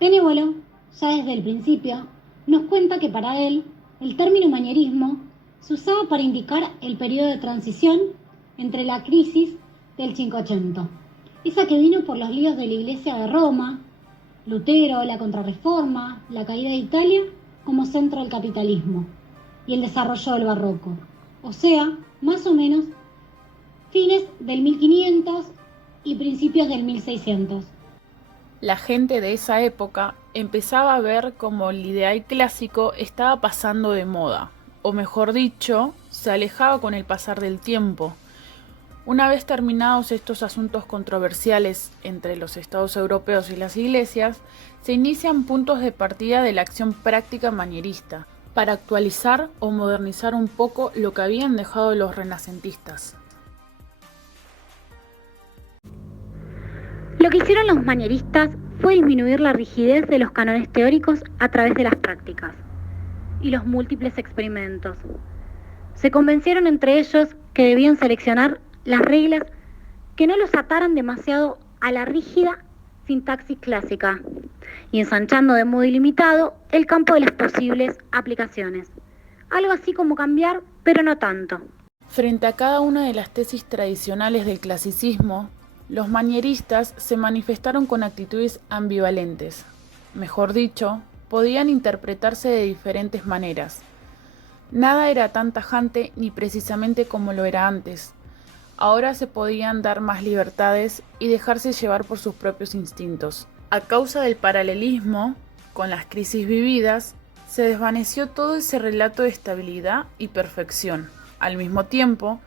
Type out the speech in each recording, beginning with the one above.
Benévolo, ya desde el principio, nos cuenta que para él el término manierismo se usaba para indicar el periodo de transición entre la crisis del Cinquecento, esa que vino por los líos de la Iglesia de Roma, Lutero, la Contrarreforma, la caída de Italia como centro del capitalismo y el desarrollo del barroco, o sea, más o menos fines del 1500 y principios del 1600. La gente de esa época empezaba a ver cómo el ideal clásico estaba pasando de moda, o mejor dicho, se alejaba con el pasar del tiempo. Una vez terminados estos asuntos controversiales entre los estados europeos y las iglesias, se inician puntos de partida de la acción práctica manierista, para actualizar o modernizar un poco lo que habían dejado los renacentistas. Lo que hicieron los manieristas fue disminuir la rigidez de los cánones teóricos a través de las prácticas y los múltiples experimentos. Se convencieron entre ellos que debían seleccionar las reglas que no los ataran demasiado a la rígida sintaxis clásica y ensanchando de modo ilimitado el campo de las posibles aplicaciones. Algo así como cambiar, pero no tanto. Frente a cada una de las tesis tradicionales del clasicismo, los manieristas se manifestaron con actitudes ambivalentes. Mejor dicho, podían interpretarse de diferentes maneras. Nada era tan tajante ni precisamente como lo era antes. Ahora se podían dar más libertades y dejarse llevar por sus propios instintos. A causa del paralelismo con las crisis vividas, se desvaneció todo ese relato de estabilidad y perfección. Al mismo tiempo,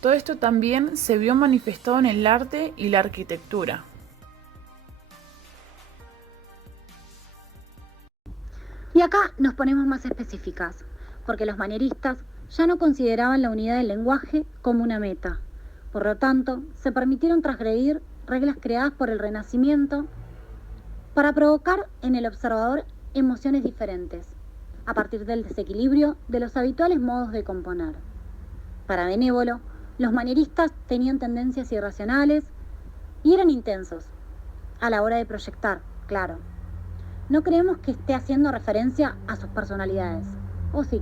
todo esto también se vio manifestado en el arte y la arquitectura. Y acá nos ponemos más específicas, porque los manieristas ya no consideraban la unidad del lenguaje como una meta. Por lo tanto, se permitieron transgredir reglas creadas por el Renacimiento para provocar en el observador emociones diferentes, a partir del desequilibrio de los habituales modos de componer. Para Benévolo, los manieristas tenían tendencias irracionales y eran intensos, a la hora de proyectar, claro. No creemos que esté haciendo referencia a sus personalidades, ¿o sí?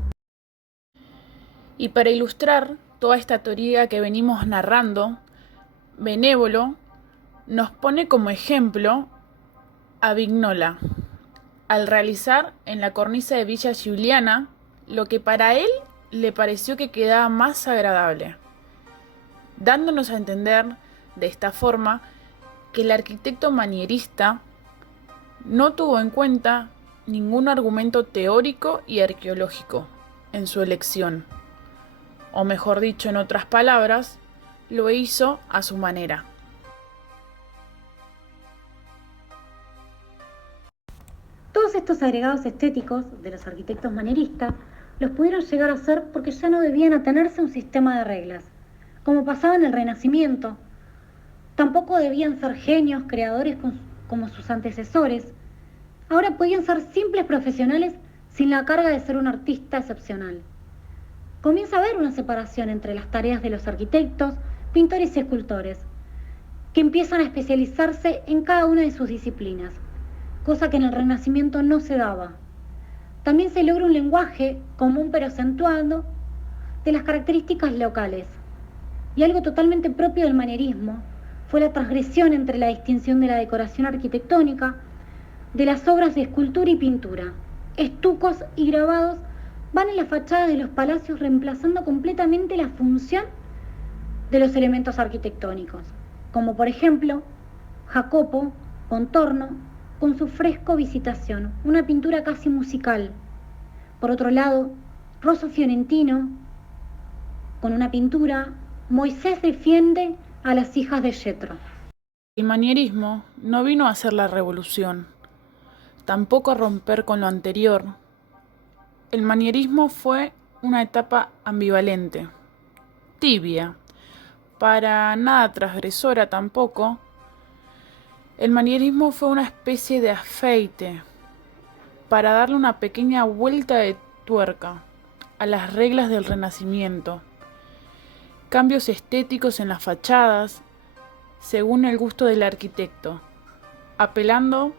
Y para ilustrar toda esta teoría que venimos narrando, Benévolo nos pone como ejemplo a Vignola, al realizar en la cornisa de Villa Giuliana lo que para él le pareció que quedaba más agradable, dándonos a entender de esta forma que el arquitecto manierista no tuvo en cuenta ningún argumento teórico y arqueológico en su elección, o mejor dicho, en otras palabras, lo hizo a su manera. Todos estos agregados estéticos de los arquitectos manieristas los pudieron llegar a hacer porque ya no debían atenerse a un sistema de reglas, como pasaba en el Renacimiento. Tampoco debían ser genios, creadores como sus antecesores. Ahora podían ser simples profesionales sin la carga de ser un artista excepcional. Comienza a haber una separación entre las tareas de los arquitectos, pintores y escultores, que empiezan a especializarse en cada una de sus disciplinas, cosa que en el Renacimiento no se daba. También se logra un lenguaje común pero acentuado de las características locales. Y algo totalmente propio del manierismo fue la transgresión entre la distinción de la decoración arquitectónica, de las obras de escultura y pintura. Estucos y grabados van en las fachadas de los palacios reemplazando completamente la función de los elementos arquitectónicos, como por ejemplo Jacopo Contorno con su fresco Visitación, una pintura casi musical. Por otro lado, Rosso Fiorentino con una pintura Moisés defiende a las hijas de Yetro. El manierismo no vino a hacer la revolución, tampoco a romper con lo anterior. El manierismo fue una etapa ambivalente, tibia, para nada transgresora tampoco. El manierismo fue una especie de afeite para darle una pequeña vuelta de tuerca a las reglas del Renacimiento. Cambios estéticos en las fachadas, según el gusto del arquitecto, apelando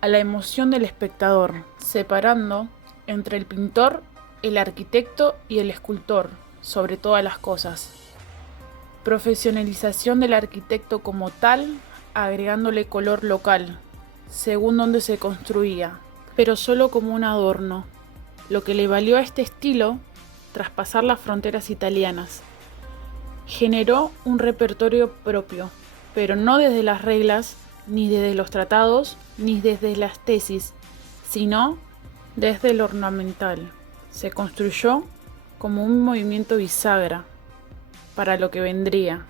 a la emoción del espectador, separando entre el pintor, el arquitecto y el escultor, sobre todas las cosas. Profesionalización del arquitecto como tal, agregándole color local, según donde se construía, pero solo como un adorno, lo que le valió a este estilo traspasar las fronteras italianas. Generó un repertorio propio, pero no desde las reglas, ni desde los tratados, ni desde las tesis, sino desde lo ornamental. Se construyó como un movimiento bisagra para lo que vendría.